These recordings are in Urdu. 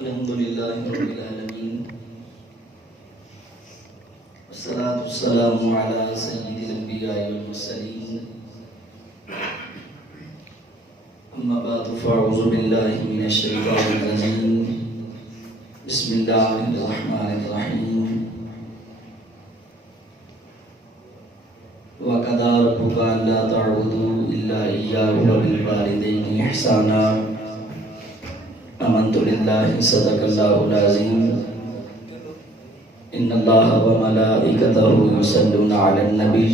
الحمدللہ رب العالمین والصلاة والسلام علی سید الانبیاء والمرسلین اما بعد فاعوذ باللہ من الشیطان الرجیم بسم اللہ الرحمن الرحیم وَقَضَىٰ رَبُّكَ أَلَّا تَعْبُدُوا إِلَّا إِيَّاهُ وَبِالْوَالِدَيْنِ إِحْسَانًا آمنت باللہ صدق اللہ العظیم ان اللہ وملائکتہ یصلون علی النبی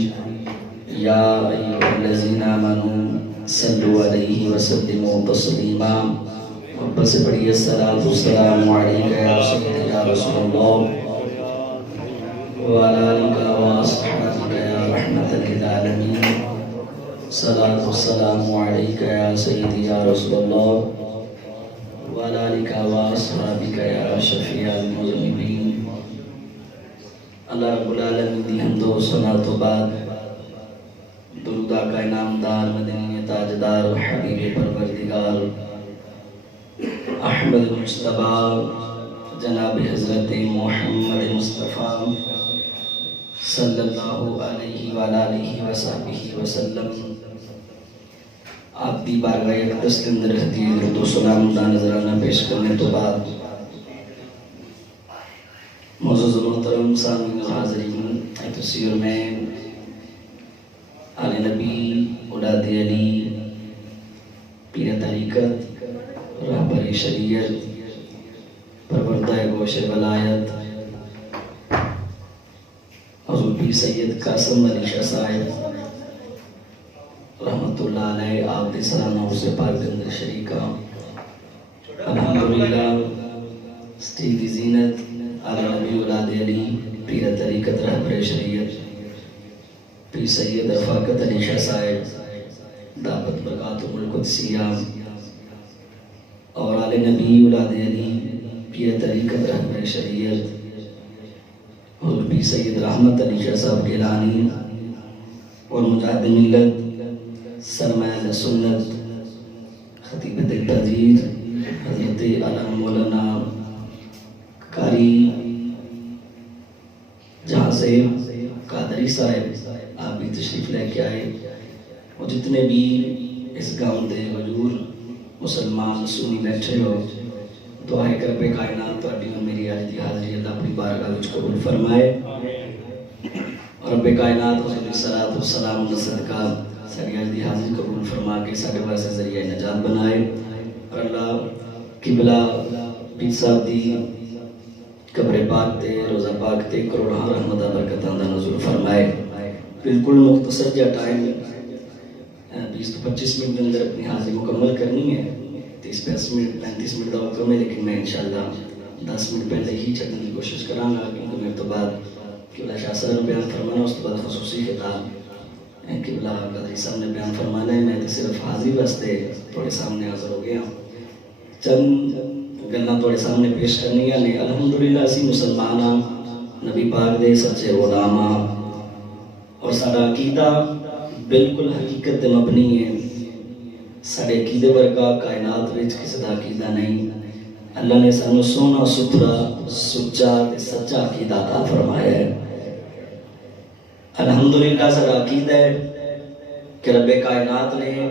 یا ایھا الذین آمنوا صلوا علیہ وسلموا تسلیما رب سے پڑھیے الصلاۃ والسلام علیک یا سیدی یا رسول اللہ وعلی آلک واصحابک یا رحمۃ للعالمین الصلاۃ والسلام علیک یا سیدی یا رسول اللہ وعلی آلک واصحابک یا شفیع المذنبین۔ اللہ رب العالمین دی حمد و ثنا تو بعد درود آقا انعامدار مدنی تاجدار حبیب پروردگار احمد مجتبی جناب حضرت محمد مصطفیٰ صلی اللہ علیہ وآلہ وصحبہ وسلم آپ دی بارگاہ اقدس کے اندر رہتی درود و سلام دا نظرانہ پیش کرنے تو بعد معزز محترم سامعین و حاضرین تصویر میں آل نبی اولاد علی پیر طریقت رہبر شریعت پروردہ گوش ولایت حضور پیر سید قاسم علی شاہ صاحب رحمت اللہ علیہ آپ دے سلام حوض پاک کے اندر شریکہ الحمدللہ سٹیج دی زینت آل نبی اولاد علی پیر طریقت رہبر شریعت پیر سید رفاقت علی شاہ صاحب دعوت برکاتہ القدسیہ اور آل نبی اولاد علی پیر طریقت رہبر شریعت اور پیر سید رحمت علی شاہ صاحب گیلانی اور مجاہد ملت سرمایہ سنت خطیب دل پذیر حضرت علم مولانا قاری جہاں سے قادری صاحب آپ بھی تشریف لے کے آئے اور جتنے بھی اس گاؤں دے وجود مسلمان سنی بیٹھے ہو دعائے کر پہ کائنات تواڈی اور میری آج دی حاضری اللہ اپنی بارگاہ وچ قبول فرمائے اور رب کائنات حضور علیہ الصلوۃ والسلام دا صدقہ ساری آج دی حاضری قبول فرما کے ساڈے واسطے ذریعہ نجات بنائے اور اللہ قبلہ پیر صاحب دی قبر پاک تے روزہ پاک تے کروڑاں رحمتاں برکتاں دا نزول فرمائے۔ بالکل مختصر جا ٹائم 20 تو 25 منٹ کے اندر اپنی حاضری مکمل کرنی ہے، 30 منٹ 35 منٹ کا حکم ہے، لیکن میں انشاءاللہ 10 منٹ پہلے ہی چڑھنے کی کوشش کراں گا کیونکہ میرے تو بعد قبلہ شاہ صاحب نے بیان فرمانا، اس کے بعد خصوصی خطاب قبلہ قادری صاحب نے بیان فرمانا ہے۔ میں صرف حاضری واسطے تھوڑے سامنے حاضر ہو گیا چند گلاں تھوڑے سامنے پیش کرنی ہے۔ الحمدللہ اسی مسلمان ہاں، نبی پاک دے سچے غلام ہاں اور ساڈا عقیدہ بالکل حقیقت تے مبنی ہے۔ ساڈے عقیدے ورگا کائنات وچ کسی دا عقیدہ نہیں۔ اللہ نے سانو سونا ستھرا سچا تے سچا عقیدہ عطا فرمایا ہے۔ الحمدللہ ساڈا عقیدہ ہے کہ رب کائنات نے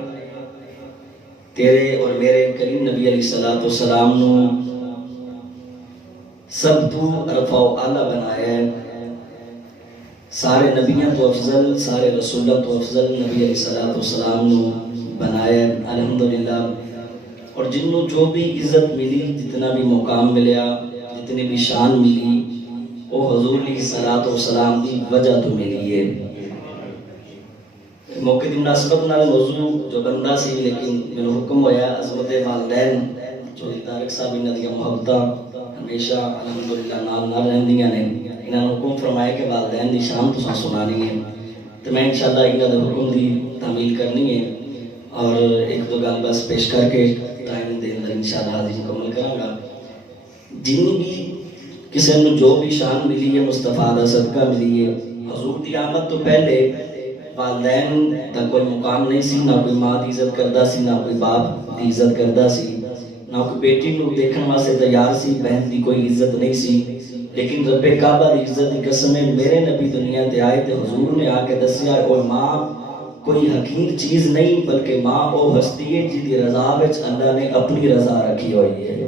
تیرے اور میرے کریم نبی علیہ الصلوۃ والسلام نو سب تو عرفہ و اعلیٰ بنایا ہے۔ سارے نبیوں تو افضل، سارے رسولوں تو افضل نبی علیہ الصلوۃ والسلام نو بنایا ہے الحمدللہ۔ اور جنوں جو بھی عزت ملی، جتنا بھی مقام ملیا، جتنی بھی شان ملی، وہ حضور علیہ الصلوۃ والسلام دی وجہ تو ملی ہے۔ موقع دی مناسبت نال موضوع جو بندہ سی، لیکن میرے حکم ہویا عظمت والدین جو طارق صاحب انہاں دی محبتاں ہمیشہ الحمدللہ نال رہندیاں نے، انہاں نے حکم فرمایا کہ والدین دی شان تساں سنانی ہے، تو میں انشاءاللہ انہاں دے حکم دی تعمیل کرنی ہے اور ایک دو گل بس پیش کر کے ٹائم دے اندر انشاءاللہ حاضری مکمل کراں گا۔ جنی بھی کسی نے جو بھی شان ملی ہے مصطفیٰ دا صدقہ ملی ہے۔ حضور دی آمد تو پہلے والدین دا کوئی مقام نہیں سی، نہ کوئی ماں دی عزت کردہ سی، نہ کوئی باپ دی عزت کردہ سی، نہ کوئی بیٹی نو دیکھن واسطے تیار سی، بہن دی کوئی عزت نہیں سی، لیکن رب کعبہ دی عزت دی قسم ہے میرے نبی دنیا تے آئے تے حضور نے آ کے دسیا کوئی ماں کوئی حقیر چیز نہیں بلکہ ماں وہ ہستی ہے جی دی رضا وچ اللہ نے اپنی رضا رکھی ہوئی ہے۔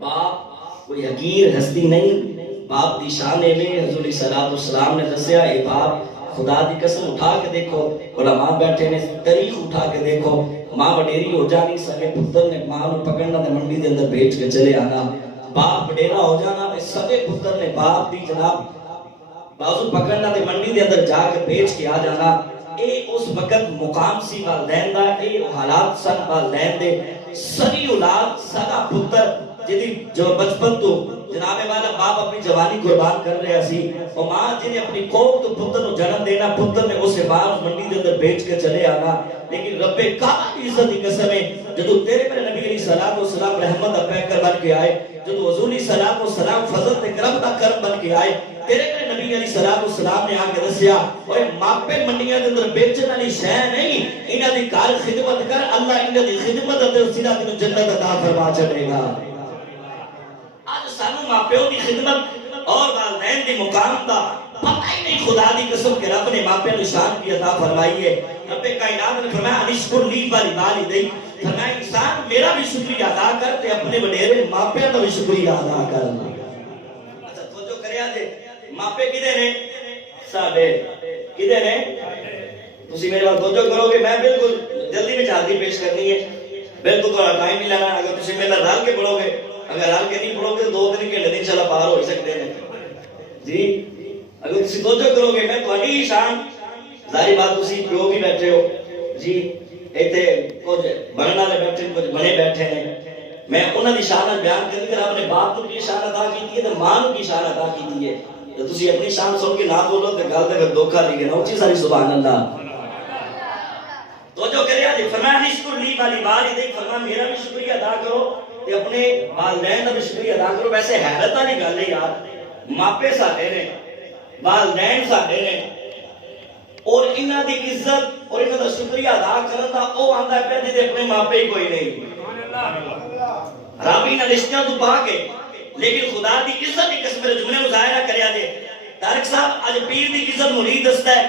باپ کوئی حقیر ہستی نہیں، باپ دی شان ہے۔ حضور صلی اللہ علیہ وسلم نے دسیا اے باپ خدا دی قسم اٹھا کے دیکھو، علماء بیٹھے نے تاریخ اٹھا کے دیکھو، ماں وڈیری ہو جانی سکے پتر نے ماں نو پکڑنا تے منڈی دے اندر بیچ کے چلے آنا، باپ وڈیرا ہو جانا تے سگے پتر نے باپ دی جناب بازو پکڑنا تے منڈی دے اندر جا کے بیچ کے آ جانا۔ اے اس وقت مقام سی والدین دا، اے حالات سن والدین دے، سری اولاد سگا پتر جدی جو بچپن تو جناب والا باپ اپنی جوانی قربان کر رہا سی، اور ماں جنہیں اپنی قوم تو پتر کو جنم دینا، پتر نے اسے باپ منڈی دے اندر بیچ کے چلے آنا۔ لیکن رب کعبہ کی عزت کی قسم ہے جدو تیرے میرے نبی علیہ الصلوۃ والسلام رحمت دا پیکر بن کے آئے، جدو حضور علیہ الصلوۃ والسلام فضل تے کرم دا کرم بن کے آئے، تیرے میرے نبی علیہ الصلوۃ والسلام نے آ کے دسیا اوے ماپے منڈیاں دے اندر بیچن والی شے نہیں، انہاں دی کار خدمت کر، اللہ انہاں دی خدمت تے سیدھا تینوں جنت عطا فرما چھڑے گا۔ آج سانو ماپیوں دی خدمت اور والدین دی مقام دا پتہ ہی نہیں، خدا دی قسم کہ رب نے ماپیوں دی شان بھی عطا فرمائی ہے۔ رب کائنات نے فرمایا انشکر لی والدیک، فرمایا انسان میرا بھی شکریہ ادا کر تے اپنے وڈیرے ماپیوں دا بھی شکریہ ادا کر۔ اچھا توجہ کریا جے، ماپے کدے نے؟ ساڈے کدے نے؟ تسی میرے وال توجہ کرو گے، میں بالکل جلدی میں حاضری پیش کرنی ہے، بالکل تھوڑا ٹائم نہیں لینا۔ اگر تسی میرے نال رل کے پڑھو گے، اگر رل کے نہیں پڑھو گے تو 2-3 گھنٹے دی انشاءاللہ پار ہو سکتے ہیں جی۔ اگر تسی توجہ کرو گے، میں تہاڈی شان ظاہری بات تسی پیو بھی بیٹھے ہو جی، ایتھے کچھ بنن والے بیٹھے کچھ بنے بیٹھے ہیں، میں انہاں دی شان بیان کر کے رب نے باپ کو کی شان عطا کی ہے تے ماں کو کی شان عطا کی ہے، تے تسی اپنی شان سن کے نہ بولو تے گل تے پھر دھوکا دی گے نا، اونچی ساری سبحان اللہ۔ توجہ کریا جی، فرمایا نشکر لی والدیک، فرمایا میرا بھی شکریہ ادا کرو تے اپنے والدین کا بھی شکریہ ادا کرو۔ ویسے حیرت والی گل ہے یار، ماپے ساڈے نے، والدین ساڈے نے، اور انہاں دی عزت اور انہاں دا شکریہ ادا کرن دا او آندا ہے پیا جے اپنے ماپے ہی کوئی نہیں۔ رب انہاں رشتیاں تو پا کے، لیکن خدا دی عزت دی قسم دے جملے مظاہرہ کریا جے۔ طارق صاحب اج پیر دی عزت مرید دستا ہے،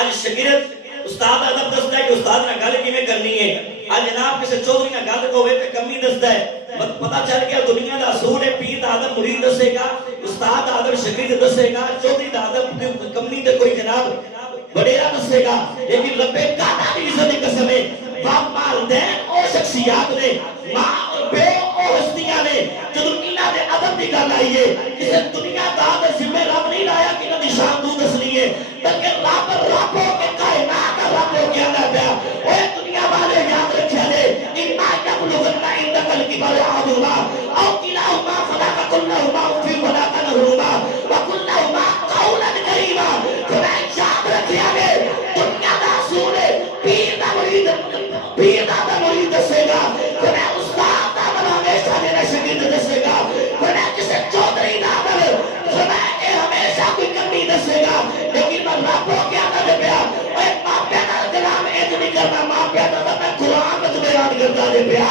اج شاگرد استاد ادب دستا ہے کہ استاد نال گل کیویں کرنی ہے، اج جناب کسے چودھری نال گل ہوے تے کمی دستا ہے۔ پتہ چل گیا دنیا دا اصول ہے، پیر دا ادب مرید دسے گا، استاد دا ادب شاگرد دسے گا، چودھری دا ادب کمی تے کوئی جناب وڈیرا دسے گا۔ لیکن رب کعبہ دی عزت دی قسم ہے، باپ والدین او شخصیات نے، ماں اور بیو او ہستیاں نے، جدوں انہاں دے ادب دی گل آئی ہے، کسے دنیا دار دے ذمہ رب نہیں لایا کہ انہاں دی شان تو دسنی ہے، بلکہ رب ہو کے کائنات دا رب ہو کے آندا پیا اوے دنیا والے یاد رکھیا جے، اما یبلغن عندک الکبر احدہما او کلاہما فلا تقل لہما اف ولا تنہرہما وقل لہما قولا کریما۔ یاد رکھیا جے دنیا دا اصول ہے، پیر دا مرید دسے گا، استاد دا ہمیشہ میرا شاگرد دسے گا، کسے چودھری دا اے ہمیشہ کوئی کمی دسے گا۔ لیکن میں رب ہو کے آتا پیا اے ماپیا دا کلام ایک نہیں کرنا، ماپیا دا میں قرآن میں بیان کرتا دے پیا۔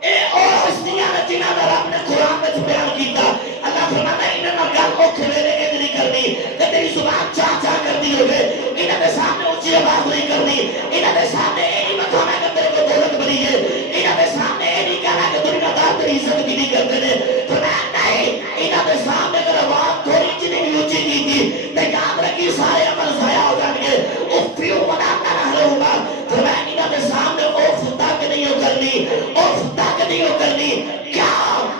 اے اور ہستیاں نے جنہاں دا رب نے قرآن میں بیان کیتا، اللہ فرماتا ہے انہاں نال گل اوکھے ویلے ایک نہیں کرنی کہ تیری زبان چاہ چاہ کرتی ہوگے، انہاں دے سامنے اونچی آواز نہیں کرنی، انہاں دے سامنے اے نہیں بتانا کہ تیرے کو دولت بڑی ہے، انہاں دے سامنے اے نہیں کہنا کہ دنیا دار تیری عزت کی نہیں کرتے نے، فرمایا نہیں، انہاں دے سامنے اگر آواز تھوڑی جنی بھی اونچی کی تھی تے یاد رکھی سارے عمل ضائع ہو جان گے، اوفیو ولا تنہرہما، فرمایا انہاں دے سامنے اوف تک نہیں ہو کرنی، اوف تک نہیں ہو کرنی، کیا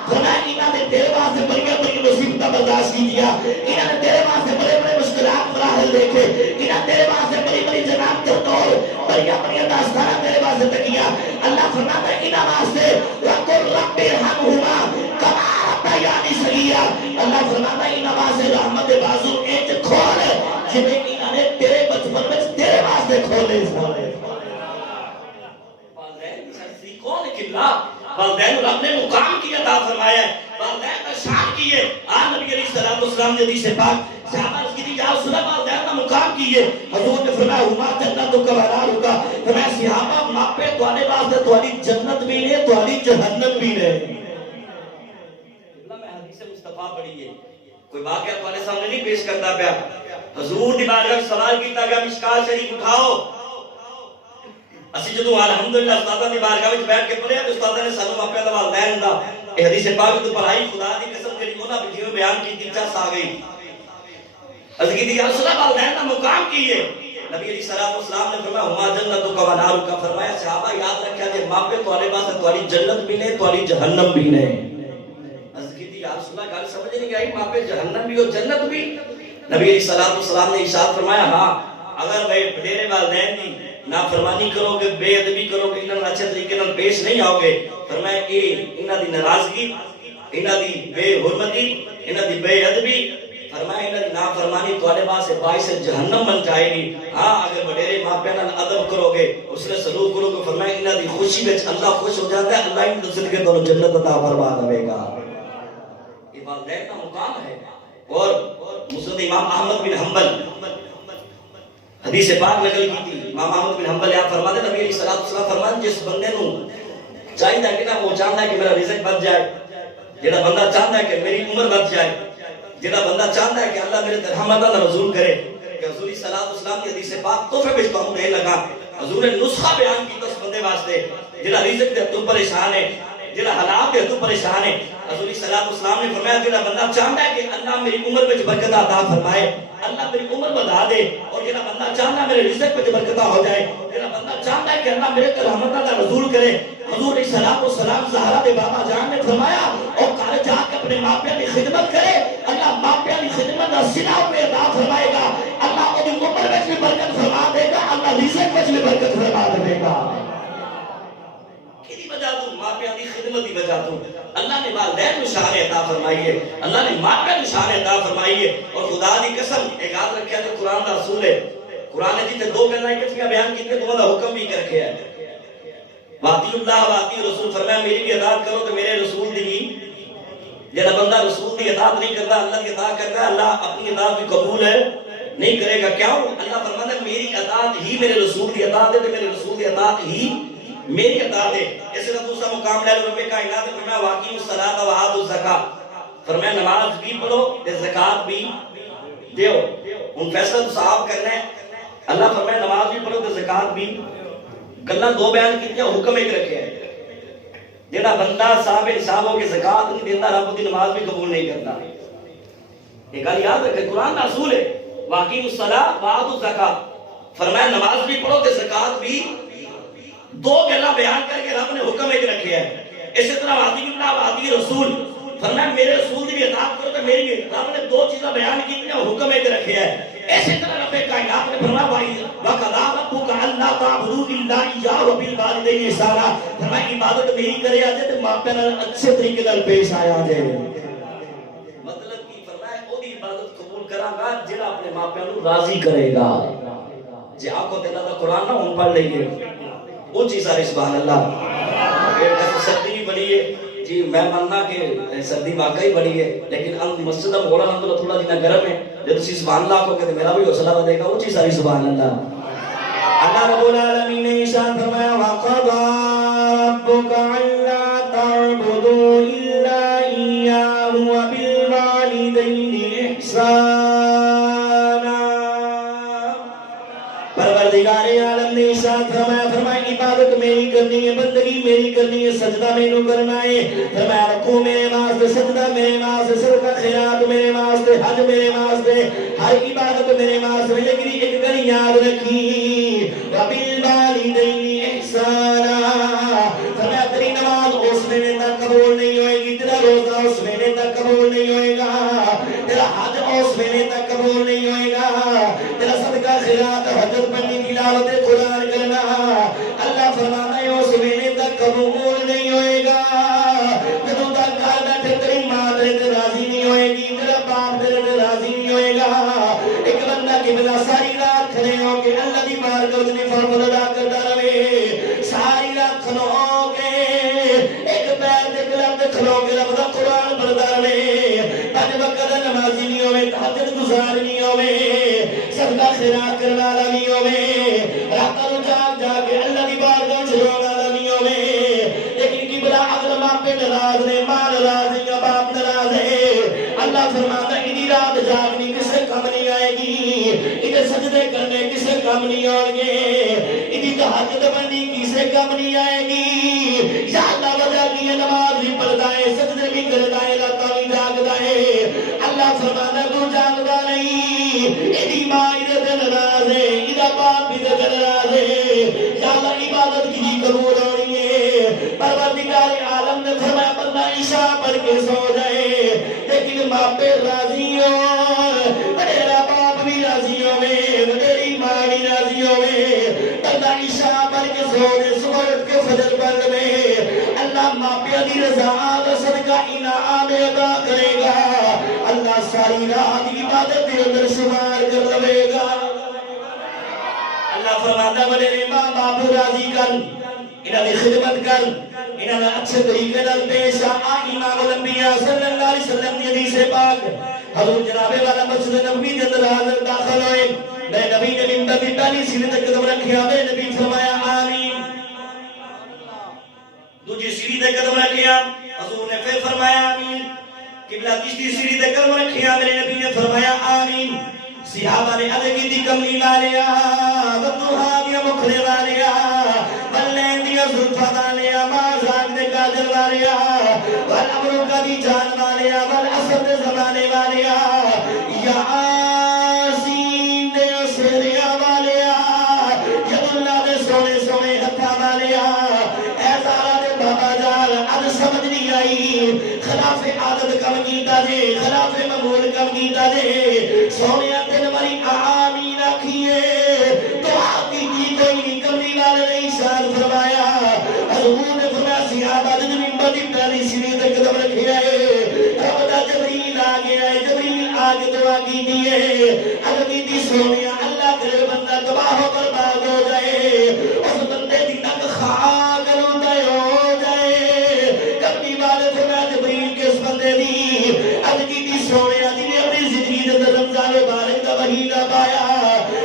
فرمایا انہاں نے تیرے واسطے بڑی بڑی مصیبتیں برداشت کی دیا، انہاں نے تیرے واسطے بڑے بڑے مشکلات مراحل دیکھے، انہاں تیرے واسطے بڑی بڑی جناب کے طور بڑی بڑی داستانیں تیرے واسطے تکیاں۔ اللہ فرماتا ہے انہاں واسطے وقل رب ارحمہما کما ربیانی صغیرا، اللہ فرماتا ہے انہاں واسطے رحمت دے بازو انج کھول جویں انہاں نے تیرے بچپن میں تیرے واسطے کھولے۔ والدین رب نے مقام کی عطا فرمایا ہے، والدین کا شان کی ہے۔ آج نبی علیہ السلام نے حدیث پاک صحابہ کی یا رسول اللہ والدین کا مقام کیے. حضور نے فرمایا ہما جنت کا ونار کا. فرمایا صحابہ ماپے تواڈے واسطے تواڈی جنت بھی نے تواڈی جہنم بھی نے. میں حدیث مصطفیٰ پڑھی ہے کوئی واقعہ تواڈے سامنے نہیں پیش کرتا پیا. حضور دی بارگاہ وچ سوال کیتا گیا مشکات شریف اٹھاؤ. اسی جدوں الحمدللہ استاداں دی بارگاہ وچ بیٹھ کے پڑھیا تے استاداں نے سانوں ماپیاں دا والدین دا اے حدیث پاک تو پڑھائی خدا دی قسم جڑی انہاں بھی جیویں بیان کیتی چس آ گئی. عرض کی یا رسول اللہ والدین دا مقام کی ہے. نبی علیہ الصلوۃ والسلام نے فرمایا ہما جنت کا ونار کا. فرمایا صحابہ یاد رکھیا جے ماپے تواڈے واسطے تواڈی جنت بھی نے تواڈی جہنم بھی نے. عرض کی یا رسول اللہ گل سمجھ نہیں آئی ماپے جہنم بھی اور جنت بھی. نبی علیہ الصلوۃ والسلام نے ارشاد فرمایا ہاں اگر بھائی وڈیرے والدین دی نافرمانی کرو گے بے ادبی کرو گے انہاں اچھے طریقے نال پیش نہیں آؤ گے. فرمایا اے انہاں دی ناراضگی انہاں دی بے حرمتی انہاں دی بے ادبی فرمایا انہاں دی نافرمانی تواڈے واسطے باعث جہنم بن جائے گی. ہاں اگر وڈیرے ماپیاں نال ادب کرو گے اس نے سلوک کرو گے فرمایا انہاں دی خوشی وچ اللہ خوش ہو جاتا ہے. اللہ ان دے صدقے تانوں جنت عطا فرما دے گا. یہ والدین کا مقام ہے. اور مسند امام احمد بن حنبل حدیث پاک نقل کی تھی. امام احمد بن حنبل یہاں فرماتے نبی علیہ الصلوۃ والسلام فرماتے جس بندے نو چاہیے کہ نہ وہ چاہتا ہے کہ میرا رزق بچ جائے, جڑا بندہ چاہتا ہے کہ میری عمر بچ جائے, جڑا بندہ چاہتا ہے کہ اللہ میرے تے رحمت دا نزول کرے. کہ حضور صلی اللہ علیہ وسلم کی حدیث پاک تحفے وچ تانوں دین لگا. حضور نے نسخہ بیان کیتا اس بندے واسطے جڑا رزق دے تو پریشان ہے, جڑا حالات دے تو پریشان ہے. حضور صلی اللہ علیہ وسلم نے فرمایا جڑا بندہ چاہتا ہے کہ اللہ میری عمر وچ برکت عطا فرمائے, اللہ میری عمر بڑھا دے, اور جڑا بندہ چاہتا ہے میرے رزق وچ برکت ہو جائے, جڑا بندہ چاہتا ہے کہ اللہ میرے تے رحمت دا نزول کرے. حضور علیہ الصلوۃ والسلام زہرا دے بابا جان نے فرمایا او گھر جا کے اپنے ماپیاں دی خدمت کرے, اللہ ماپیاں دی خدمت دا صلہ میں عطا فرمائے گا. اللہ اودی عمر وچ بھی برکت فرما دے گا, اللہ رزق وچ بھی برکت فرما دے گا. کیدی وجہ تو ماپیاں دی خدمت دی وجہ تو اللہ نے والدین کو شان عطا فرمائی ہے, اللہ نے ماپیاں کو شان عطا فرمائی ہے. اور خدا دی قسم ایک یاد رکھیا جو قرآن دا رسول ہے, قرآن نے جتنے دو گلاں اکٹھیاں بیان کیتے تو دا حکم بھی کر کے ہے واطی اللہ واطی رسول. فرمایا میری بھی اطاعت کرو تو میرے رسول دی بھی. جڑا بندہ رسول دی اطاعت نہیں کرتا اللہ کی اطاعت کرتا ہے اللہ اپنی اطاعت بھی قبول ہے نہیں کرے گا. کیوں؟ اللہ فرماتا ہے میری اطاعت ہی میرے رسول دی اطاعت ہے تے میرے رسول دی اطاعت ہی میری اطاعت ہے. اس طرح دوسرا مقام لے لو رب کائنات نے فرمایا واقیم الصلاۃ و آتوا الزکات. فرمایا نماز بھی پڑھو تے زکات بھی دیو. ہن فیصلہ تو صاحب کرنا ہے. اللہ فرمایا نماز بھی پڑھو تے زکات بھی. گلاں دو بیان کیتیاں حکم ایک رکھے ہے. جڑا بندہ صاحب حساب ہو کے زکات نہیں دیندا رب دی نماز بھی قبول نہیں کرتا. یہ گل یاد رکھے قرآن دا اصول ہے واقیم الصلاۃ و آتوا الزکات. فرمایا نماز بھی پڑھو تے زکات بھی. دو گلاں بیان کر کے رب نے حکم ایک رکھے ہے. اسی طرح واطی اللہ واطی رسول. فرمایا میرے رسول دی بھی اطاعت کرو تے میری بھی. رب نے دو چیزاں بیان کی ہیں حکم ایک رکھے ہے. اسی طرح رب کائنات نے فرمایا وَقَضَىٰ رَبُّكَ أَلَّا تَعْبُدُوا إِلَّا إِيَّاهُ وَبِالْوَالِدَيْنِ إِحْسَانًا. فرمایا عبادت میری کرے آجے تے ماپیاں نال اچھے طریقے نال پیش آیا جائے. مطلب کی فرمایا اودی عبادت قبول کراں گا جڑا اپنے ماپیاں نوں راضی کرے گا. جے آپ کو اللہ دا قرآن نہ ہن پڑھ لئیے اونچی ساری سبحان اللہ. سردی بھی بڑی ہے جی میں ماننا کہ سردی واقعی بڑی ہے لیکن مسجد اب گوڑا نمبر تھوڑا جنا گرم ہے. جب تسی سبحان اللہ کو کہتے میرا بھی حوصلہ بدے گا. اونچی ساری سبحان اللہ. اللہ رب العالمین نے ارشاد فرمایا وَقَضَىٰ رَبُّكَ أَلَّا تَعْبُدُوا إِلَّا إِيَّاهُ وَبِالْوَالِدَيْنِ إِحْسَانًا. پروردگار عالم نے ارشاد فرمایا عبادت میری کرنی ہے, بندگی میری کرنی ہے, سجدہ میں نو کرنا ہے. فرمایا رکوع میرے واسطے, سجدہ میرے واسطے, صدقہ خیرات میرے واسطے, حج میرے واسطے, ہر عبادت میرے واسطے. لیکن ایک گل یاد رکھی وَبِالْوَالِدَيْنِ إِحْسَانًا. فرمایا تیری نماز اس ویلے تک قبول نہیں ہوئے گی, تیرا روزہ اس ویلے تک قبول نہیں ہوئے گا, تیرا حج اس ویلے تک قبول نہیں ہوئے گا, تیرا صدقہ خیرات حجت پڑھنی تلاوت قرآن کرنا اللہ فرماتا ہے اس ویلے تک قبول نہیں ہوئے گا. جدوں تک گھر بیٹھے تیری ماں تیرے تے راضی نہیں ہوئے گی, تیرا باپ تیرے تے راضی نہیں ہوئے گا. ایک بندہ قبلہ ساری رات کھڑے ہو کے اللہ دی بارگاہ خیرات کرنے والا نہیں ہوے، راتاں نوں جاگ جاگ کے اللہ دی بارگاہ وچ رونے والا نہیں ہوے، لیکن قبلہ اگر ماپے ناراض نے، ماں ناراض ہے، باپ ناراض ہے، اللہ فرماتا ہے ادی رات جاگنی کسے کم نہیں آئے گی، ادھے سجدے کرنے کسے کم نہیں آن گے، ادی تہجد پڑھنی کسے کم نہیں آئے گی، یا اللہ وجہ کی نماز بھی پڑھتا ہے، سجدے بھی کرتا ہے، راتاں بھی جاگتا ہے، اللہ فرماتا ہے تو جاگتا نہیں، ادی ماں ادھے ناراض ہے، ادھا باپ ادھے ناراض ہے، یا اللہ عبادت کی قبول ہونی ہے، پروردگار عالم نے فرمایا بندہ عشاء پڑھ کے سو جائے، لیکن باپے راضی ہو، میرا باپ بھی راضی ہوئے، میری ماں بھی راضی ہوئے، بندہ عشاء پڑھ کے سو جائے، صبح اٹھ کے فجر پڑھ لے، اللہ ماپیا دی رضا دا صدقہ انعام ادا کرے گا، اللہ ساری رات عبادت کے اندر شمار کر لے گا۔ اللہ فرماتا بڑے ماں باپ راضی کر، انہاں دی خدمت کر، انہاں دا اچھے طریقے نال پیش آ۔ امام الانبیاء صلی اللہ علیہ وسلم دی حدیث پاک حضور جناب والا مسجد نبوی دے اندر حاضر داخل ہوئے، میں نبی نے منبر دی پہلی سیڑھی تے قدم رکھیا، میں نبی فرمایا آمین، دوسری سیڑھی تے قدم رکھیا، حضور نے پھر فرمایا آمین، قبلہ تیسری سیڑھی تے قدم رکھیا، میرے نبی نے فرمایا آمین، صحابہ نے عدد کی کملی والیا، بدوہا دیا مکھلے والیا، بلین دیا زلفہ والیا، مازان دے کاجل والیا، والعمروں کا دی جان والیا، والعصر دے زمانے والیا، یا آسین دے سریا والیا، ید اللہ دے سونے سونے ہتھا والیا، اے زارہ دے بابا جال اد سمجھ نہیں آئی، خلاف عادت کم کیتا دے، خلاف معمول کم کیتا دے، سونے دن مری آمین آکھیے، دعا کی کوئی نہیں، کملی والے نے ارشاد فرمایا، حضور نے فرمایا صحابہ نے منبر دی پہلی سیڑھی تے قدم رکھیا ہے، رب دا جبریل آ گیا ہے، جبریل آ کے دعا کی دیے، حضرت دی سونیا اللہ کرے بندہ تباہ و برباد ہو جائے، اس بندے دی نک خاک روندے ہو جائے، کملی والے فرمایا جبریل کے اس بندے دی حضرت دی سونیا دی نے اپنی زندگی دے اندر رمضان مبارک کا مہینہ پایا،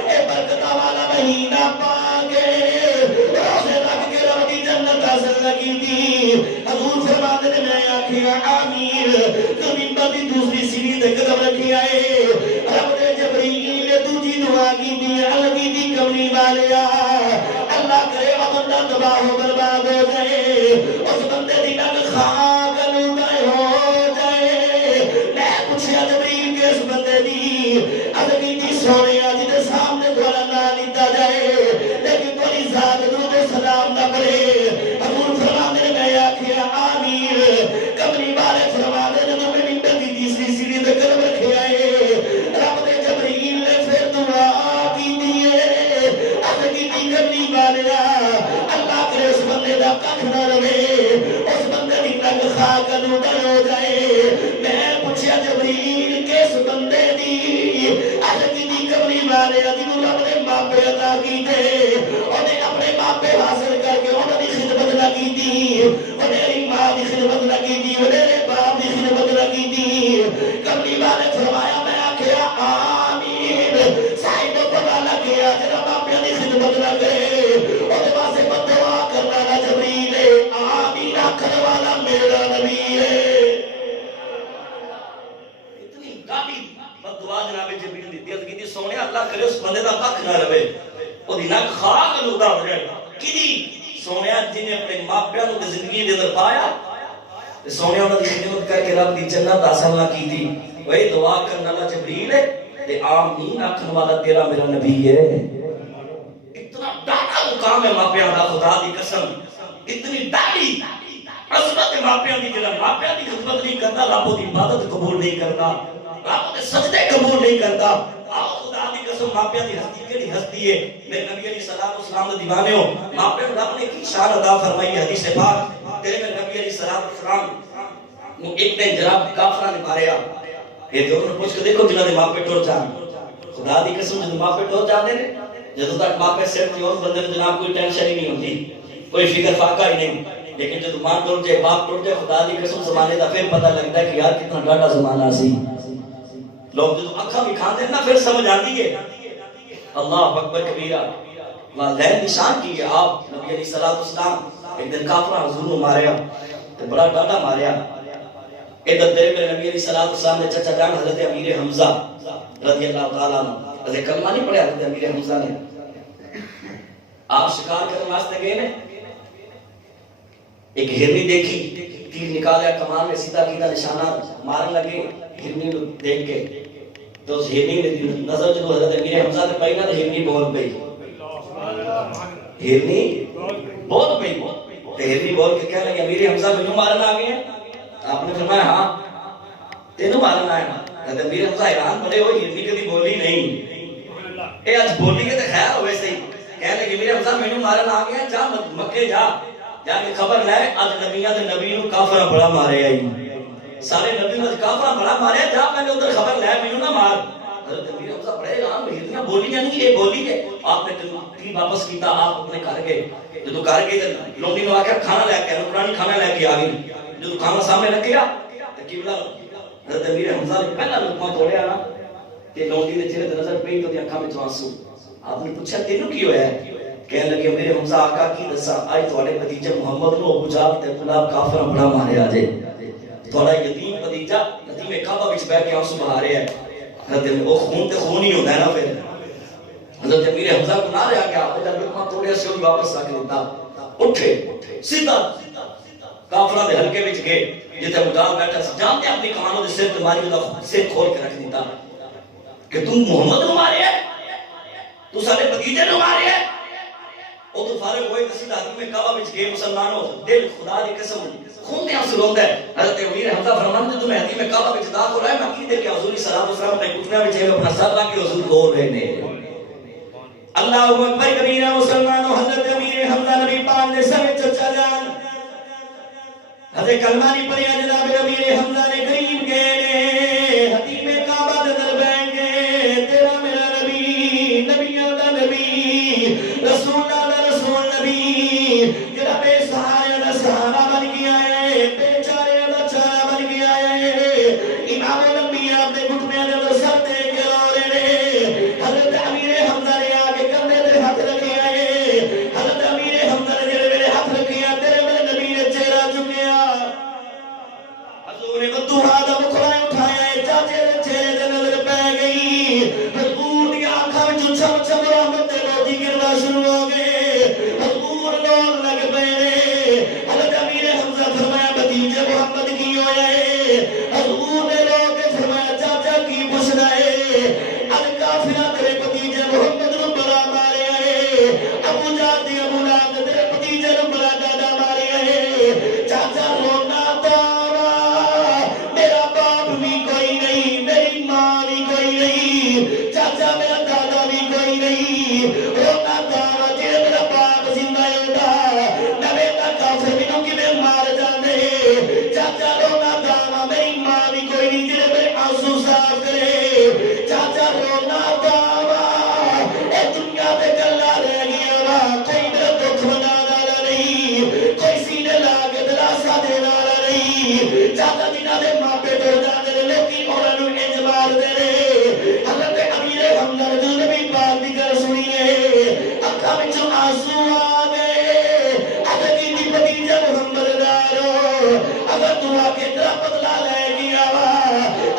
اے برکتہ والا مہینہ پا کے روزے رکھ کے رب دی جنت حاصل لگی تھی، حضور فرماتے نے میں آکھیا آمین، تو منبر دی دوسری سیڑھی تے قدم رکھیا ہے، رب نے جبریل نے دوجی دعا کی دی، اللہ دی کملی والیا، اللہ کرے وہ بندہ تباہ و برباد ہو جائے، اس بندے دی نک خاک آلودہ ہو جائے، میں پوچھیا جبریل کے اس بندے دی اللہ دی سونے آج دے سامنے دوارا نہ لیتا جائے، لیکن کوئی ذات درود و سلام نہ کرے، حضور فرماتے نے میں آکھیا آمین، کملی والے فرماتے نے میں منبر دی تیسری سیڑھی تے قدم رکھیا ہے، رب نے جبریل نے پھر دعا کی دیے، اللہ کی کملی والیا، اللہ کرے اس بندے دا ککھ نہ رہے، اس بندے دی نک خاک آلودہ ہو جائے، میں پوچھیا جبریل کے اس بندے دی اللہ کی کملی والے جنہوں رب نے ماپے عطا کیتے، انہیں اپنے ماپے حاصل کر کے انہوں نے خدمت نہ کی تھی، انہیں ماں کی خدمت نہ کی تھی، انہیں باپ کی خدمت نہ کی تھی، کملی والے فرمایا میں آکھیا آمین، صاحب کو پتہ لگ گیا جنہوں ماپے کی خدمت نہ کرے، انہیں واسے بدعا کرنا نہ جبریل ہے، آمین آکھنے والا میرا نبی ہے، اتنی گاڑی بدعا جناب جبریل دی دیت کی سونے اللہ کرے اس بندے دا ککھ نہ رہے، او دی نک خاک آلودہ ہو جائے، کدی سونے جن نے اپنے ماپیاں نو زندگی دے اندر پایا، سونے انہاں دی خدمت کر کے رب دی جنت حاصل نہ کی تھی، وہی دعا کرنے والا جبریل ہے تے آمین آکھن والا تیرا میرا نبی ہے، اتنا بڑا مقام ہے ماپیاں دا، خدا دی قسم اتنی بڑی عظمت ماپیاں دی، جڑا ماپیاں دی خدمت نہیں کرتا رب دی عبادت قبول نہیں کرتا، رب دے سجدے قبول نہیں کرتا، آؤ خدا دی قسم ماپیاں دی ہستی کیڑی ہستی ہے، میرے نبی علیہ السلام دے دیوانے ہو، ماپیاں رب نے کی شان عطا فرمائی، حدیث پاک تیرے میں نبی علیہ السلام نو ایک دن جناب کافراں نے ماریا، یہ جو انہوں پوچھ کے دیکھو جنہاں دے ماپے ٹر جان، خدا دی قسم جنہاں ماپے ٹر جاندے نے، جدوں تک ماپے سر تے اس بندے نوں جناب کوئی ٹینشن ہی نہیں ہوندی، کوئی فکر فاقہ ہی نہیں، لیکن جدوں ماں ٹر جائے باپ ٹر جائے، خدا دی قسم زمانے دا پھر پتہ لگتا ہے کہ یار کتنا ڈاڈا زمانہ سی، لوگ جدوں اکھاں بھی کھاندے نا پھر سمجھ آندی ہے، اللہ اکبر کبیرہ والدین نشان کی ہے. آپ نبی علیہ السلام ایک دن کافرہ حضور کو ماریا تو بڑا ڈاٹا ماریا. ادھر دیر میرے نبی علیہ السلام نے چچا جان حضرت امیر حمزہ رضی اللہ تعالیٰ عنہ حضرت کلمہ نہیں پڑھا حضرت امیر حمزہ نے. آپ شکار کرنے واسطے گئے نے, ایک ہرنی دیکھی, تیر نکالا کمان میں سیدھا کیتا نشانہ مارن لگے. ہرنی کو دیکھ کے تو اس ہرنی نے نظر جو حضرت امیر حمزہ نے پائی نا تو ہرنی بول پئی, ہرنی بول پئی. تو ہرنی بول کے کہنے لگے امیر حمزہ مجھے مارن آ گئے ہیں. آپ نے فرمایا ہاں تینوں مارن آیا. حضرت امیر حمزہ حیران پڑے ہو, ہرنی کبھی بولی نہیں, اے آج بولی کے تو خیر ہوئے سے ہی. کہنے لگے امیر حمزہ مجھے مارن آ گئے ہیں, جا مکے جا کے خبر لے اج نبیاں دے نبی نو کافراں بڑا مارے آئی, سارے نبی نو کافراں بڑا مارے, جا پہلے ادھر خبر لے مینوں نہ مار. حضرت امیر حمزہ بڑے حیران, ہرنیاں بولیاں نہیں, یہ بولی ہے. آپ نے تیر واپس کیتا, آپ اپنے گھر گئے. جدو گھر گئے تو لونڈی نو آکھیا کھانا لے کے آنا, قرآن کھانا لے کے آ گئی. جدو کھانا سامنے رکھیا تو قبلہ حضرت امیر حمزہ نے پہلا لقمہ توڑیا نا تے لونڈی دے چہرے تے نظر پئی تو دی اکھاں وچوں آنسو. آپ نے پوچھا تینوں کی ہویا ہے؟ کہنے لگے میرے حمزہ آقا کی دسا آج تھوڑے بھتیجے محمد نو ابو جہل تے غلام کافر بڑا مارے آجے. تھوڑا یتیم بھتیجا یتیم کعبہ وچ بیٹھ کے آنسو بہا رہا ہے. حضرت او خون تے خون ہی ہوندا ہے نا. پھر حضرت امیر حمزہ کو نہ رہا گیا, جب لقمہ توڑیا سی وہ واپس آ کے دیتا. اٹھے سیدھا کافراں دے حلقے وچ گئے جتے ابو جہل بیٹھا سی. جانتے اپنی کمانوں دے سر تے ماری دا سر کھول کے رکھ دیتا کہ تم محمد نو مارے ہے, تو سارے بھتیجے نو مارے ہے. وہ تو فارغ ہوئے کسی حدیث میں کعبہ وچ گئے مسلمانوں, دل خدا دی قسم خون دے آنسو روندا ہے. حضرت امیر حمزہ فرماندے تمہیں حدیث میں کعبہ وچ داخل ہو رہا ہے, میں کی دے کہ حضور صلی اللہ علیہ وسلم نے گھٹنے وچ اپنا سر رکھ کے حضور رو رہے نے. اللہ اکبر کبیرہ مسلمانوں, حضرت امیر حمزہ نبی پاک نے سر چچا جان حضرت کلمہ نہیں پڑھیا, جناب امیر حمزہ نے قریب گئے نے حدیث میں کعبہ دے اندر بیٹھ گئے. تیرا میرا نبی, نبیوں دا نبی, رسول دا رسول نبی, جڑا بے سہارا دا سہارا بن گیا ہے, بے چارے دا چارہ بن گیا ہے. امام الانبیاء دے گھٹنے دے سر تے کے رو رہے نے. حضرت امیر حمزہ نے آ کے کندھے تے ہاتھ رکھے ہے. حضرت امیر حمزہ نے جڑے میرے ہاتھ رکھے, تیرے میرے نبی نے چہرہ چکیا. حضور نے بدوہا دا مکھڑا اٹھایا ہے, چاچے دے چہرے تے نظر پے گئی. حضور دی آنکھاں وچوں چھم چھم رحمت دے موتی گرنا شروع ہو گئے. حضور رون لگ پے نے. حضرت امیر حمزہ فرمایا بھتیجے محمد کی ہویا ہے؟ حضور نے رو کے فرمایا چاچا کی پوچھنا ہے؟ ال کافراں تیرے بھتیجے محمد نو بڑا ماریا ہے, ابو جہل دی ابو لہب نے تیرے بھتیجے نو بڑا ڈاڈا ماریا ہے. چاچا رونا تا میرا باپ بھی کوئی نہیں, میری ماں بھی کوئی نہیں, چاچا میرا دادا بھی کوئی نہیں. رونا تا جے میرا باپ زندہ ہوتا نوے دا کافر مینوں کیویں مار جاندے. چاچا رونا تا میری ماں بھی کوئی نہیں جے میرے آنسو صاف کرے. چاچا رونا تا اے دنیا تے گلاں رہ گیا وا, کوئی میرا دکھ منانے والا نہیں, کوئی سینے لا کے دلاسا دینے والا نہیں. چاچا جنہاں دے ماپے ٹر جاندے نے لوکی انہاں نوں انج ماردے نے. حضرت امیر حمزہ نے نبی پاک دی گل سنی ہے, اکھاں وچوں آنسو آ گئے. اگر کی بھتیجے محمد دارو, اگر تو آ کے تیرا بدلہ لے گیا وا,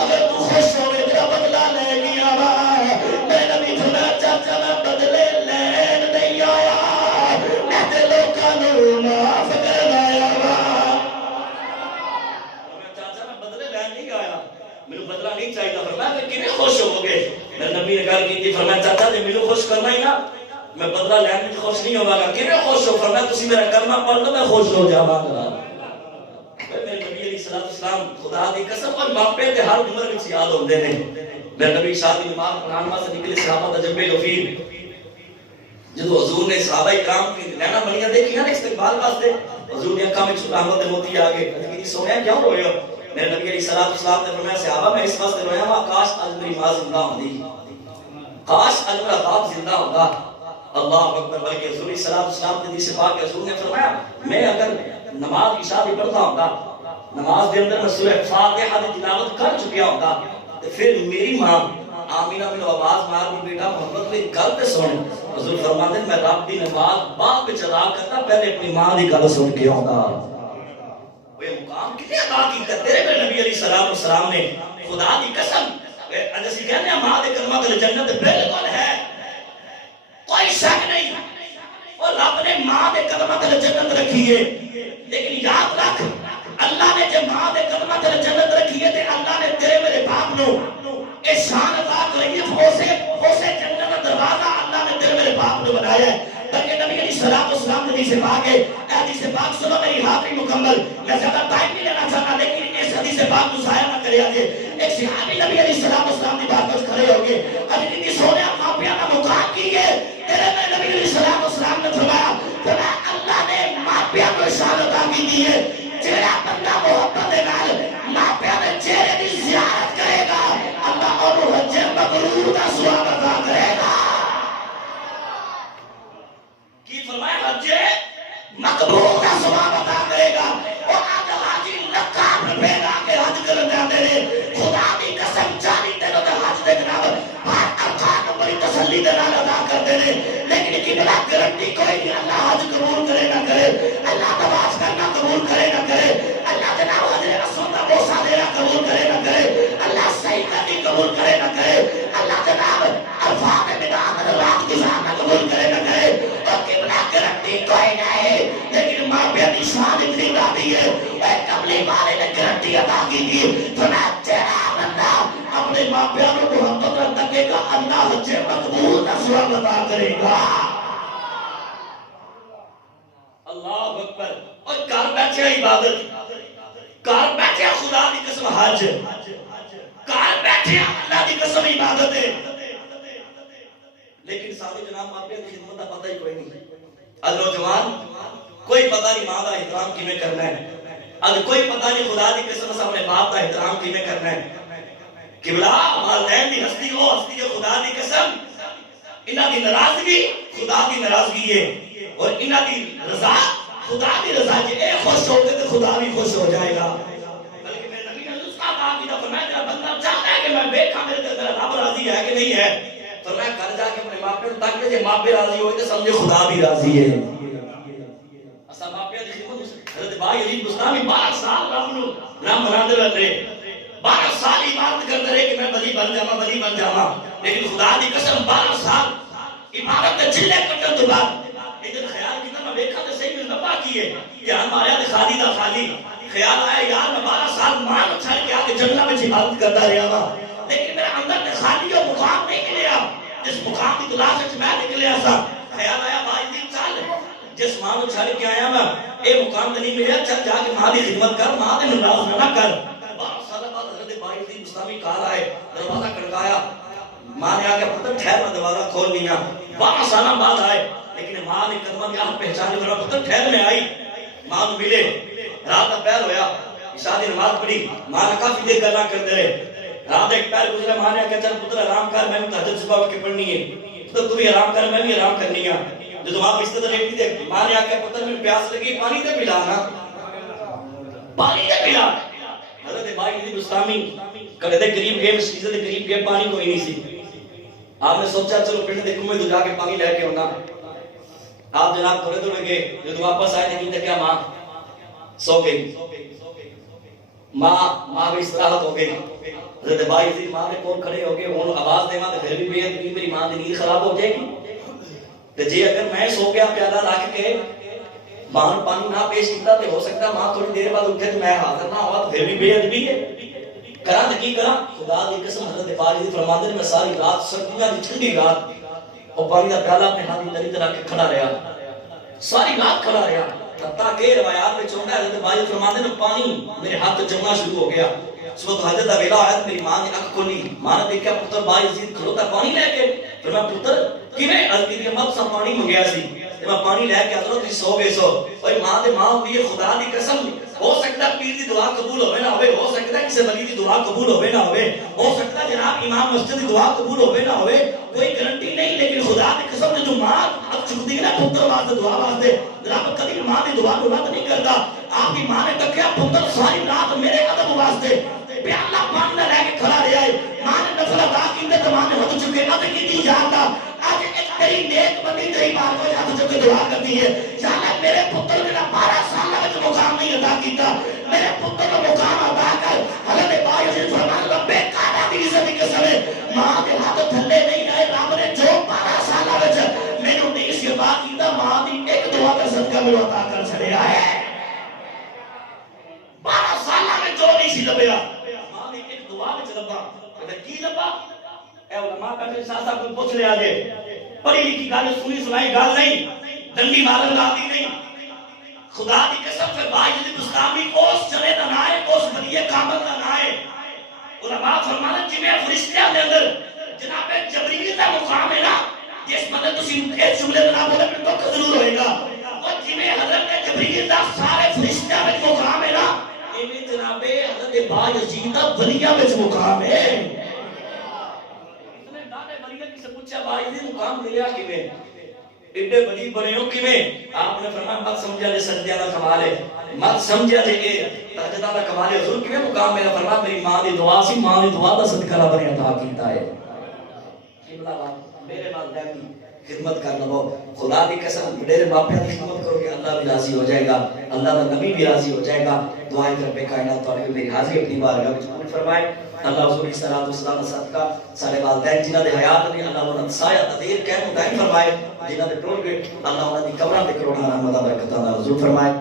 اگر تو خوش ہوئے تیرا بدلہ لے گیا وا. میں نبی فرمایا چاچا میں بدلے لین نہیں آیا, میں تے لوکاں نوں معاف کرن آیا وا. چاچا میں بدلے لین نہیں آیا, میرے بدلہ نہیں چاہیے. فرمایا کہ کیویں خوش ہو گے؟ میں نبی نے گل کی, فرمایا چاچا جے مینوں خوش کرنا ہی نا, میں بدلہ لین وچ خوش نہیں ہوواں گا. کیویں خوش ہو؟ فرمایا تسی میرا کلمہ پڑھ لو میں خوش ہو جاواں گا. میرے نبی علیہ السلام خدا دی قسم اور ماپے تے ہر عمر وچ یاد ہوندے نے. میرے نبی شادی نماز پڑھان واسطے نکلے, صحابہ دا جنبے لفیر جدو حضور نے صحابہ کرام کی لینا بنیاں دیکھی نا استقبال واسطے, حضور نے اکھاں وچ رحمت دے موتی آ گئے. کہ سویا کیوں روئے ہو؟ میرے نبی علیہ السلام نے فرمایا صحابہ میں اس واسطے رویا ہوں کاش اج میری ماں زندہ ہوندی, کاش اج میرا باپ زندہ ہوتا. اللہ اکبر. بلکہ حضور صلی اللہ علیہ وسلم کے حدیث پاک حضور نے فرمایا میں اگر نماز عشاء بھی پڑھتا ہوتا, نماز کے اندر میں سورہ فاتحہ کی تلاوت کر چکیا ہوتا, تو پھر میری ماں آمینہ میں آواز مار دی بیٹا محمد میں گل تے سن حضور فرماتے ہیں میں رب دی نماز باپ پہ چلا کرتا پہلے اپنی ماں دی گل سن کے آؤں گا وہ مقام کتنے ادا کی تیرے میں نبی علیہ السلام نے خدا دی قسم جیسے کہنے ہیں ماں دے کلمہ کے جنت بالکل ہے کوئی شک نہیں اور رب نے ماں دے کلمہ کے جنت رکھی ہے لیکن یاد رکھ اللہ نے جب ماں دے کلمہ کے جنت رکھی ہے تے اللہ نے تیرے میرے باپ نو اے شان عطا کری اسے جنت کا دروازہ اللہ نے تیرے میرے باپ نو بنایا ہے بلکہ نبی علیہ السلام نے حدیث پاک ہے حدیث پاک سنو میری حاضری مکمل میں زیادہ ٹائم نہیں لینا چاہتا لیکن اس حدیث پاک کو ضائع نہ کرے آگے ایک صحابی نبی علیہ السلام کی بات پر کھڑے ہو گئے ابھی نہیں سونے ماں پیار کا مقام کی ہے تیرے میں نبی علیہ السلام نے فرمایا اللہ نے ماں پیار کو ارشاد عطا کی ہے جیڑا بندہ محبت دے نال ماں پیار دے چہرے دی زیارت کرے گا اللہ اور حج مبرور دا ثواب عطا کرے گا کی فرمایا حج مقبول کا ثواب عطا کرے گا اور آج حاجی لکھا روپے لا کے حج کرنے آتے ہیں خدا دی قسم 40 دنوں کے حج دے جناب ہر ارکان کو بڑی تسلی دے نال ادا کرتے ہیں لیکن کی بلا گارنٹی کوئی نہیں اللہ حج قبول کرے نہ کرے اللہ طواف کرنا قبول کرے نہ کرے اللہ جناب حضرت رسول کا بوسہ دینا قبول کرے نہ کرے اللہ صحیح کرنی قبول کرے نہ کرے اللہ جناب عرفات میں میدان رات گزارنا قبول کرے نہ کرے اور کی بلا گارنٹی کوئی نہیں لیکن ماں پہ دی شان اتنی بڑی ہے اے کملی والے نے گارنٹی ادا کی تھی تو نہ تیرا بندہ اپنے ماں پہ کو محبت رکھ سکے گا اللہ حج مقبول کا ثواب عطا کرے گا اللہ اکبر اور گھر بیٹھے عبادت گھر بیٹھے خدا دی قسم حج گھر بیٹھے اللہ دی قسم عبادت ہے لیکن سارے جناب ماں پہ کی خدمت کا پتہ ہی کوئی نہیں اب نوجوان کوئی پتہ نہیں ماں کا احترام کیویں کرنا ہے اب کوئی پتہ نہیں خدا دی قسم سے اپنے باپ کا احترام کیویں کرنا ہے قبلہ والدین دی ہستی ہو ہستی ہے خدا دی قسم انہاں دی ناراضگی خدا دی ناراضگی ہے اور انہاں دی رضا خدا دی رضا جے اے خوش ہو گئے تو خدا بھی خوش ہو جائے گا بلکہ میرے نبی نے نسخہ کہا کہ فرمایا میرا بندہ چاہتا ہے کہ میں دیکھاں میرے تے رب راضی ہے کہ نہیں ہے فرمایا گھر جا کے اپنے ماں پہ تک جے ماں پہ راضی ہوئے تو سمجھے خدا بھی راضی ہے اسا ماں پہ دی خدمت حضرت بھائی علی بستانی 12 سال رب بناتے رہے 12 سال عبادت کرتے رہے کہ میں بلی بن جاواں لیکن خدا دی قسم 12 سال عبادت کے چلے کٹن تو بعد لیکن خیال کیتا میں دیکھا تے صحیح میں نبا کیے کہ ہم آیا تے خالی دا خالی خیال آیا یار میں 12 سال مان چھڑ کے آ کے جنت میں عبادت کرتا رہا وا لیکن میرے اندر تے خالی وہ مقام نہیں ملیا جس مقام کی تلاش وچ میں نکلیا سا خیال آیا بھائی دی چل جس ماں کو چھڑ کے آیا میں اے مقام نہیں ملیا چل جا کے ماں دی خدمت کر ماں تے ناراض نہ کر 12 سال بعد حضرت بھائی دی مستمی کال آئے دروازہ کھڑکایا ماں نے آگے پتر ٹھہر میں دروازہ کھول لیا 12 سال بعد آئے لیکن ماں نے قدمہ کی آنکھ پہچانے والا پتر ٹھہر میں آئی ماں کو ملے رات کا پہر ہویا عشاء دی نماز پڑھی ماں نے کافی دیر گلاں کرتے رہے رات ایک پہر گزرا ماں نے کہا چل پتر آرام کر میں بھی تہجد صبح اٹھ کے پڑھنی ہے پتر تو بھی آرام کر میں بھی آرام کرنی ہے جو ماں بستر تے لیٹی تے ماں نے آکھیا پتر میں پیاس لگی پانی تے پلا نا پانی تے پلا حضرت بھائی علی بستانی کڑے دے قریب گئے مسجد دے قریب گئے پانی کوئی نہیں سی آپ نے سوچا چلو پنڈ دے کنویں تو جا کے پانی لے کے ہونا آپ جناب تھوڑے تھوڑے گئے جب واپس آئے دیکھیں تو کیا ماں سو گئی ماں بھی استراحت ہو گئی حضرت بھائی عزیز ماں نے کون کھڑے ہو گئے انہوں آواز دے ماں تو پھر بھی بے ادبی میری ماں دی نیند خراب ہو جائے گی تو جی اگر میں سو گیا پیالہ رکھ کے ماں پانی نہ پیش کیتا تو ہو سکتا ماں تھوڑی دیر بعد اٹھے تو میں حاضر نہ ہوا تو پھر بھی بے ادبی ہے کرا تو کی کرا خدا دی قسم حضرت بھائی عزیز فرماتے ہیں میں ساری رات سردیاں دی ٹھنڈی رات اور پانی دا پیالہ اپنے ہاتھ میں رکھ کے کھڑا رہا ساری رات کھڑا رہا حتیٰ کہ روایات میں چونڈا ہے حضرت بھائی فرماتے ہیں پانی میرے ہاتھ جمنا شروع ہو گیا اس وقت حضرت دا ویلا آیا میری ماں نے اکھ کھولی ماں نے دیکھا پتر بھائی عزیز کھلوتا پانی لے کے پھر میں پتر کیویں عرض کی مت سا پانی منگیا سی میں پانی لے کے آتا تھی سو گئے سو اوے ماں تے ماں ہوئی خدا دی قسم ہو سکتا پیر دی دعا قبول ہوے نہ ہوے ہو سکتا کسی ولی دی دعا قبول ہوے نہ ہوے ہو سکتا جناب امام مسجد دی دعا قبول ہوے نہ ہوے کوئی گارنٹی نہیں لیکن خدا دی قسم جو ماں اب چکتی ہے نا پتر واسطے دعا واسطے رب کبھی ماں دی دعا کو رد نہیں کرتا آپ کی ماں نے تکیا پتر ساری رات میرے ادب واسطے پیالہ پانی نہ لے کے کھڑا رہا ہے ماں نے نفل ادا کی تے ماں جانتا آج ایک تیری نیک بندی تیری بات کو ہاتھ چکے دعا کرتی ہے یا اللہ میرے پتر میرا 12 سال میں مقام نہیں ادا کیتا میرے پتر کا مقام ادا کر حضرت باعزید فرمان رب کعبہ کی عزت کے سمے ماں کے ہاتھ تھلے نہیں آئے رب نے جو 12 سال میں مینوں نہیں سی عطا کیتا ماں دی ایک دعا کا صدقہ میرے عطا کر چھڑیا ہے 12 سال میں جو نہیں سی لبیا ماں دی ایک دعا وچ لبا کی لبا اے علماء بیٹھے ساتھ ساتھ کوئی پوچھ لیا دے پڑھی لکھی گل سنی سنائی گل نہیں ڈنڈی مارن لاتی نہیں خدا دی قسم سے باعزید بستامی اس چلے دا نہ ہے اس ولی کامل دا نہ ہے علماء فرمانے جویں فرشتیاں دے اندر جناب جبریل دا مقام ہے نا جس مدد تسی اس جملے دا نہ بولے پھر دکھ ضرور ہوئے گا اور جویں حضرت جبریل دا سارے فرشتیاں وچ مقام ہے نا ایویں جناب حضرت باعزید دا ولیاں وچ مقام ہے اتنے دانے ولیاں کسے پوچھا باعزید مقام ملیا کیویں ایڈے بڑی بنے ہو کیویں آپ نے فرمایا مت سمجھا دے سجدے دا کمال ہے مت سمجھا دے اے سجدہ دا کمال ہے حضور کیویں مقام میرا فرمایا میری ماں دی دعا سی ماں دی دعا دا صدقہ رب نے عطا کیتا ہے قبلہ میرے والدین کی خدمت کرنا ہو خدا دی قسم میرے باپیاں دی خدمت کرو کہ اللہ بھی راضی ہو جائے گا اللہ دا نبی بھی راضی ہو جائے گا دعائیں رب کائنات تو میری حاضری اپنی بارگاہ وچ قبول فرمائے اللہ حضور کی صلاۃ و سلام صدقہ سارے والدین جنہاں دے حیات نے اللہ انہاں سایہ تدیر قائم دائم فرمائے جنہاں دے ٹول گئے اللہ انہاں دی قبراں تے کروڑاں رحمتاں برکتاں دا حضور فرمائے